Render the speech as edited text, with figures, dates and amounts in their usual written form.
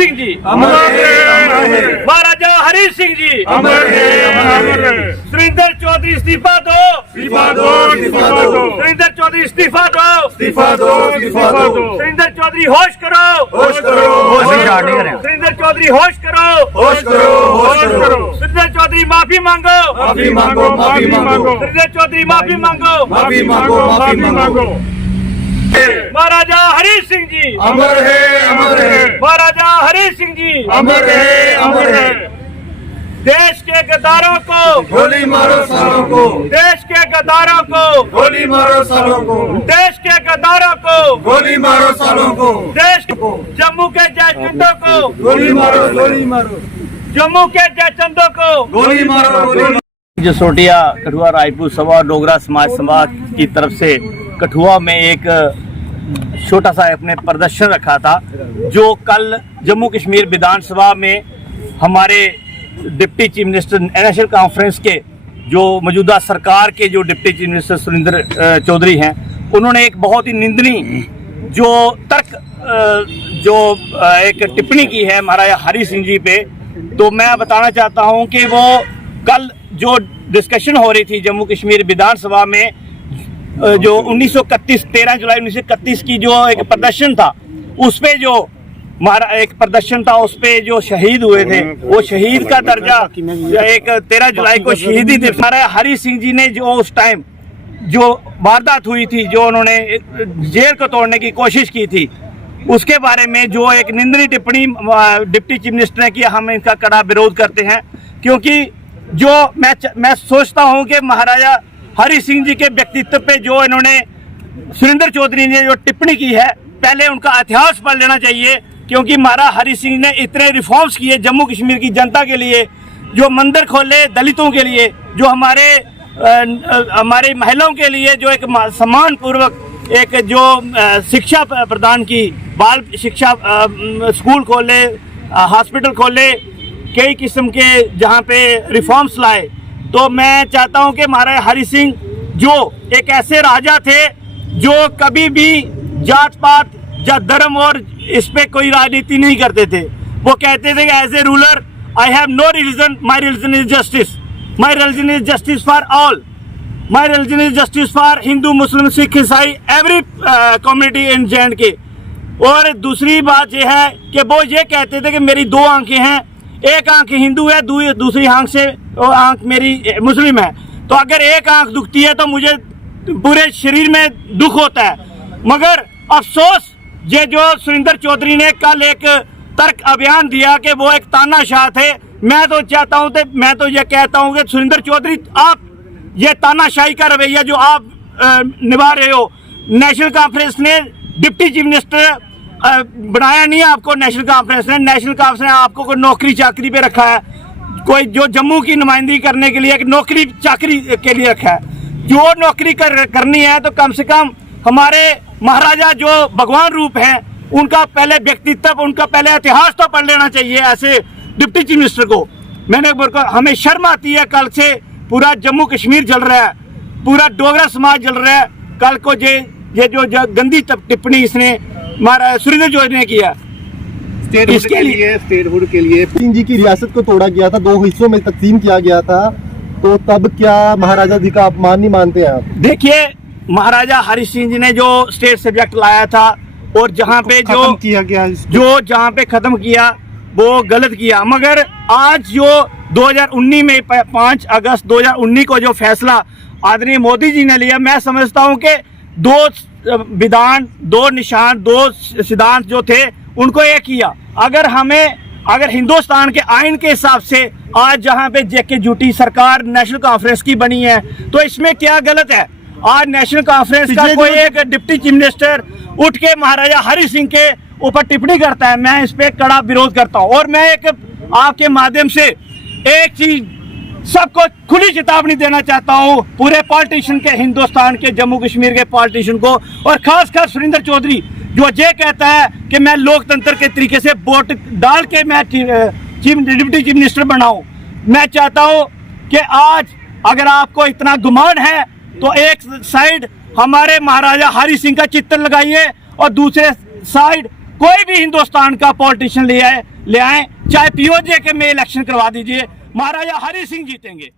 सिंह जी अमर है, महाराजा हरी सिंह जी अमर है। सुरेंद्र चौधरी इस्तीफा दो, इस्तीफा दो, इस्तीफा दो, सुरेंद्र चौधरी इस्तीफा दो, इस्तीफा दो, इस्तीफा दो। सुरेंद्र चौधरी होश करो, होश करो, होश करो, सुरेंद्र चौधरी होश करो, होश करो, होश करो। सुरेंद्र चौधरी माफी मांगो, माफी मांगो, माफी मांगो, सुरेंद्र चौधरी माफी मांगो, माफी मांगो, माफी मांगो। महाराजा हरी सिंह जी अमर है, अमर है, महाराजा हरी सिंह जी अमर है, अमर है। देश के गद्दारों को, गोली मारो सालों को, देश के गद्दारों को, गोली मारो सालों को, देश के गद्दारों को, गोली मारो सालों को, देश जम्मू के जयचंदों को, गोली मारो, गोली मारो, जम्मू के जयचंदों को गोली मारो, गोली मारो। जसोटिया कठुआ राजपूत सभा डोगरा समाज सभा की तरफ से कठुआ में एक छोटा सा अपने प्रदर्शन रखा था, जो कल जम्मू कश्मीर विधानसभा में हमारे deputy chief minister National Conference के जो मौजूदा सरकार के जो deputy chief minister Surinder Choudhary हैं, उन्होंने एक बहुत ही निंदनीय जो एक टिप्पणी की है महाराजा हरी सिंह जी पे। तो मैं बताना चाहता हूं कि वो कल जो डिस्कशन हो रही थी जम्मू कश्मीर विधानसभा में, जो 13 जुलाई 1931 की जो एक प्रदर्शन था, उस पे जो एक प्रदर्शन था, उस पे जो शहीद हुए थे, वो शहीद का दर्जा एक 13 जुलाई को शहीदी दिवस हमारा हरी सिंह जी ने जो उस टाइम जो वारदात हुई थी, जो उन्होंने जेल को तोड़ने की कोशिश की थी, उसके बारे में जो एक निंदनीय टिप्पणी डिप्टी चीफ मिनिस्टर ने किया, हम इनका कड़ा विरोध करते हैं। क्योंकि जो मैं सोचता हूं कि महाराजा हरी सिंह जी के व्यक्तित्व पे जो इन्होंने सुरेंद्र चौधरी ने जो टिप्पणी की है, पहले उनका इतिहास पढ़ लेना चाहिए। क्योंकि महाराजा हरी सिंह ने इतने रिफॉर्म्स किए जम्मू कश्मीर की जनता के लिए, जो मंदिर खोले दलितों के लिए, जो हमारे महिलाओं के लिए जो एक सम्मान पूर्वक एक जो शिक्षा प्रदान की, बाल शिक्षा स्कूल खोले, हॉस्पिटल खोले, कई किस्म के जहाँ पे रिफॉर्म्स लाए। तो मैं चाहता हूँ कि महाराजा हरी सिंह जो एक ऐसे राजा थे जो कभी भी जात पात या धर्म और इस पे कोई राजनीति नहीं करते थे। वो कहते थे कि as a ruler I have no religion, my religion is justice, my religion is justice for all, my religion is justice for Hindu Muslim Sikh ईसाई एवरी कम्युनिटी इन जे&के। और दूसरी बात यह है कि वो ये कहते थे कि मेरी दो आंखें हैं, एक आंख हिंदू है, दूसरी आंख मेरी मुस्लिम है। तो अगर एक आंख दुखती है तो मुझे पूरे शरीर में दुख होता है। मगर अफसोस ये जो सुरेंद्र चौधरी ने कल एक तर्क अभियान दिया कि वो एक तानाशाह थे। मैं तो चाहता हूं, मैं तो ये कहता हूं कि सुरेंद्र चौधरी, आप ये तानाशाही का रवैया जो आप निभा रहे हो, नेशनल कॉन्फ्रेंस ने डिप्टी चीफ मिनिस्टर बनाया नहीं है आपको। नेशनल कॉन्फ्रेंस ने आपको कोई नौकरी चाकरी पे रखा है, कोई जो जम्मू की नुमाइंदगी करने के लिए एक नौकरी चाकरी के लिए रखा है। जो नौकरी करनी है तो कम से कम हमारे महाराजा जो भगवान रूप हैं, उनका पहले व्यक्तित्व, उनका पहले इतिहास तो पढ़ लेना चाहिए ऐसे डिप्टी चीफ मिनिस्टर को। हमें शर्म आती है, कल से पूरा जम्मू कश्मीर जल रहा है, पूरा डोगरा समाज जल रहा है। कल को ये जो गंदी टिप्पणी इसने सुरेंद्र चौधरी ने किया, स्टेटहुड के लिए सिंह जी की रियासत को तोड़ा गया था, 2 हिस्सों में तकसीम किया गया था, तो तब क्या महाराजा जी का अपमान नहीं मानते हैं आप? देखिए, महाराजा हरी सिंह जी ने जो स्टेट सब्जेक्ट लाया था और जहाँ पे जो किया गया, जहाँ पे खत्म किया वो गलत किया। मगर आज जो 2019 में 5 अगस्त 2019 को जो फैसला आदरणीय मोदी जी ने लिया, मैं समझता हूँ कि 2 विधान, 2 निशान, 2 सिद्धांत जो थे उनको एक किया। अगर हिंदुस्तान के आइन के हिसाब से आज जहाँ पे जेके जूटी सरकार नेशनल कॉन्फ्रेंस की बनी है, तो इसमें क्या गलत है? आज नेशनल कॉन्फ्रेंस का कोई एक डिप्टी चीफ मिनिस्टर उठ के महाराजा हरी सिंह के ऊपर टिप्पणी करता है, मैं इस पे कड़ा विरोध करता हूँ। और मैं एक आपके माध्यम से एक चीज सबको खुली चेतावनी देना चाहता हूँ, पूरे पॉलिटिशियन के, हिंदुस्तान के, जम्मू कश्मीर के पॉलिटिशियन को, और खासकर सुरेंद्र चौधरी जो ये कहता है कि मैं लोकतंत्र के तरीके से वोट डाल के मैं डिप्टी चीफ मिनिस्टर बनाऊं। मैं चाहता हूं कि आज अगर आपको इतना गुमान है तो एक साइड हमारे महाराजा हरी सिंह का चित्र लगाइए और दूसरे साइड कोई भी हिंदुस्तान का पॉलिटिशियन ले आए, चाहे पीओजे के में इलेक्शन करवा दीजिए, महाराजा हरि सिंह जीतेंगे।